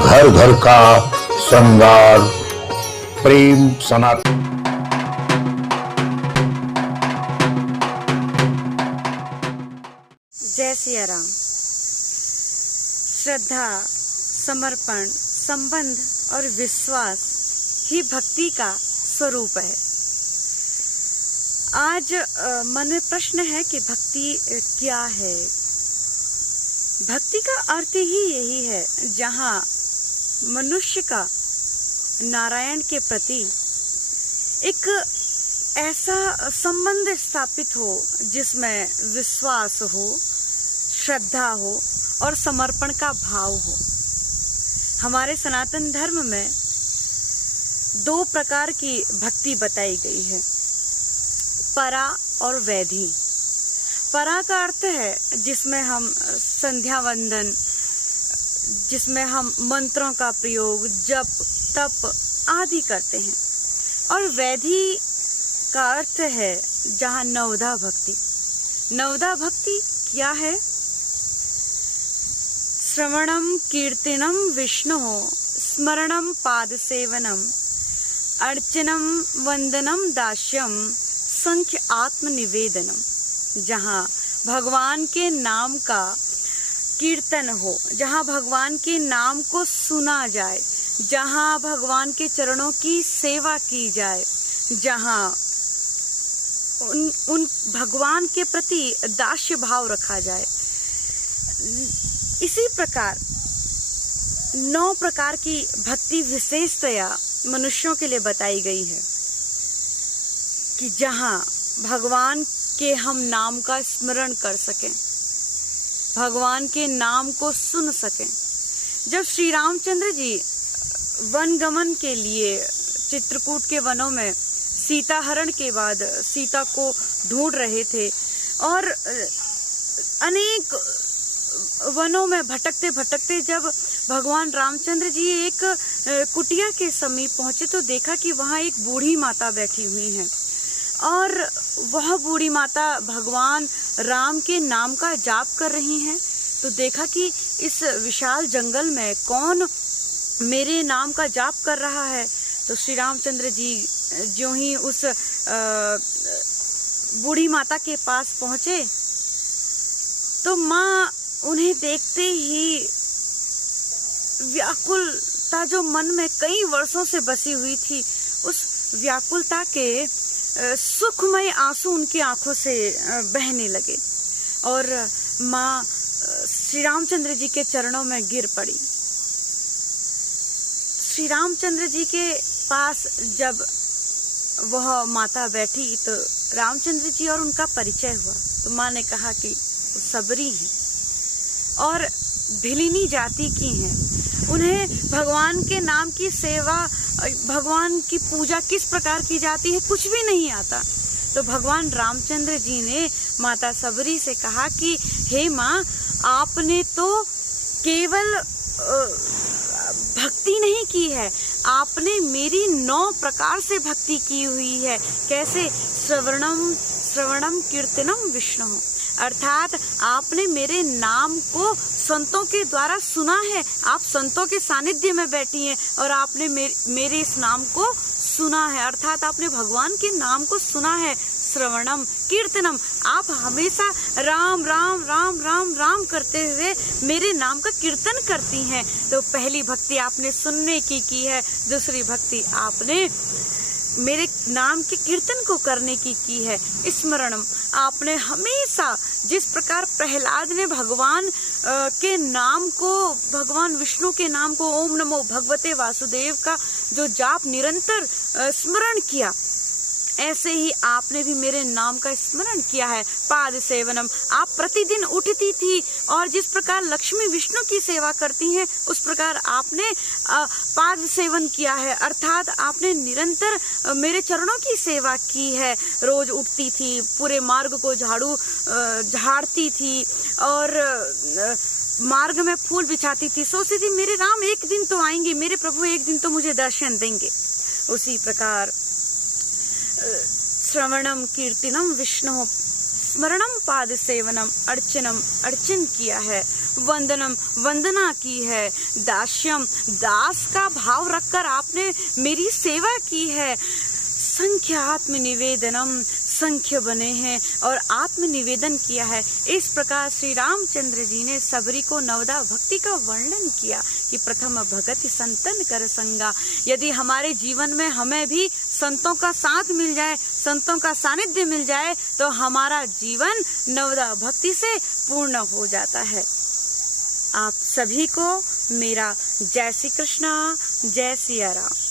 घर घर का श्रृंगार, प्रेम सनातन। जय सिया राम। श्रद्धा, समर्पण, संबंध और विश्वास ही भक्ति का स्वरूप है। आज मन में प्रश्न है कि भक्ति क्या है। भक्ति का अर्थ ही यही है जहाँ मनुष्य का नारायण के प्रति एक ऐसा संबंध स्थापित हो जिसमें विश्वास हो, श्रद्धा हो और समर्पण का भाव हो। हमारे सनातन धर्म में दो प्रकार की भक्ति बताई गई है, परा और वैधि। परा का अर्थ है जिसमें हम संध्या वंदन, जिसमें हम मंत्रों का प्रयोग, जप, तप आदि करते हैं। और वैधि का अर्थ है जहाँ नवधा भक्ति। नवधा भक्ति क्या है? श्रवणम कीर्तनम विष्णुः, स्मरणम पाद सेवनम, अर्चनम वंदनम दास्यम, संख्य आत्म निवेदनम। जहाँ भगवान के नाम का कीर्तन हो, जहाँ भगवान के नाम को सुना जाए, जहाँ भगवान के चरणों की सेवा की जाए, जहाँ उन भगवान के प्रति दास्य भाव रखा जाए। इसी प्रकार 9 प्रकार की भक्ति विशेषतया मनुष्यों के लिए बताई गई है कि जहाँ भगवान के हम नाम का स्मरण कर सकें, भगवान के नाम को सुन सकें। जब श्री रामचंद्र जी वन गमन के लिए चित्रकूट के वनों में सीता हरण के बाद सीता को ढूंढ रहे थे और अनेक वनों में भटकते भटकते जब भगवान रामचंद्र जी एक कुटिया के समीप पहुंचे तो देखा कि वहां एक बूढ़ी माता बैठी हुई है और वह बूढ़ी माता भगवान राम के नाम का जाप कर रही हैं। तो देखा कि इस विशाल जंगल में कौन मेरे नाम का जाप कर रहा है। तो श्री रामचंद्र जी ज्यों ही उस बूढ़ी माता के पास पहुंचे तो माँ उन्हें देखते ही व्याकुलता जो मन में कई वर्षों से बसी हुई थी, उस व्याकुलता के सुखमय आंसू उनकी आंखों से बहने लगे और माँ श्री रामचंद्र जी के चरणों में गिर पड़ी। श्री रामचंद्र जी के पास जब वह माता बैठी तो रामचंद्र जी और उनका परिचय हुआ। तो माँ ने कहा कि वो सबरी हैं और भिलिनी जाति की हैं, उन्हें भगवान के नाम की सेवा, भगवान की पूजा किस प्रकार की जाती है कुछ भी नहीं आता। तो भगवान रामचंद्र जी ने माता सबरी से कहा कि हे माँ, आपने तो केवल भक्ति नहीं की है, आपने मेरी 9 प्रकार से भक्ति की हुई है। कैसे? श्रवणम कीर्तनम विष्णु, अर्थात आपने मेरे नाम को संतों के द्वारा सुना है। आप संतों के सानिध्य में बैठी हैं और आपने मेरे इस नाम को सुना है, अर्थात आपने भगवान के नाम को सुना है। श्रवणम कीर्तनम, आप हमेशा राम राम राम राम राम करते हुए मेरे नाम का कीर्तन करती हैं। तो पहली भक्ति आपने सुनने की है, दूसरी भक्ति आपने मेरे नाम के कीर्तन को करने की है। स्मरणम, आपने हमेशा जिस प्रकार प्रहलाद ने भगवान के नाम को, भगवान विष्णु के नाम को, ओम नमो भगवते वासुदेव का जो जाप निरंतर स्मरण किया, ऐसे ही आपने भी मेरे नाम का स्मरण किया है। पाद सेवनम, आप प्रतिदिन उठती थी और जिस प्रकार लक्ष्मी विष्णु की सेवा करती हैं उस प्रकार आपने पाद सेवन किया है, अर्थात आपने निरंतर मेरे चरणों की सेवा की है। रोज उठती थी, पूरे मार्ग को झाड़ती थी और मार्ग में फूल बिछाती थी, सोचती थी मेरे राम एक दिन तो आएंगे, मेरे प्रभु एक दिन तो मुझे दर्शन देंगे। उसी प्रकार श्रवणम कीर्तनम विष्णु, स्मरणम पाद सेवनम अर्चनम अर्चन किया है, वंदनम वंदना की है, दास्यम दास का भाव रखकर आपने मेरी सेवा की है, संख्य आत्मनिवेदनम संख्य बने हैं और आत्मनिवेदन किया है। इस प्रकार श्री रामचंद्र जी ने सबरी को नवदा भक्ति का वर्णन किया कि प्रथम भगति संतन कर संगा। यदि हमारे जीवन में हमें भी संतों का साथ मिल जाए, संतों का सानिध्य मिल जाए, तो हमारा जीवन नवदा भक्ति से पूर्ण हो जाता है। आप सभी को मेरा जय श्री कृष्ण, जय सिया राम।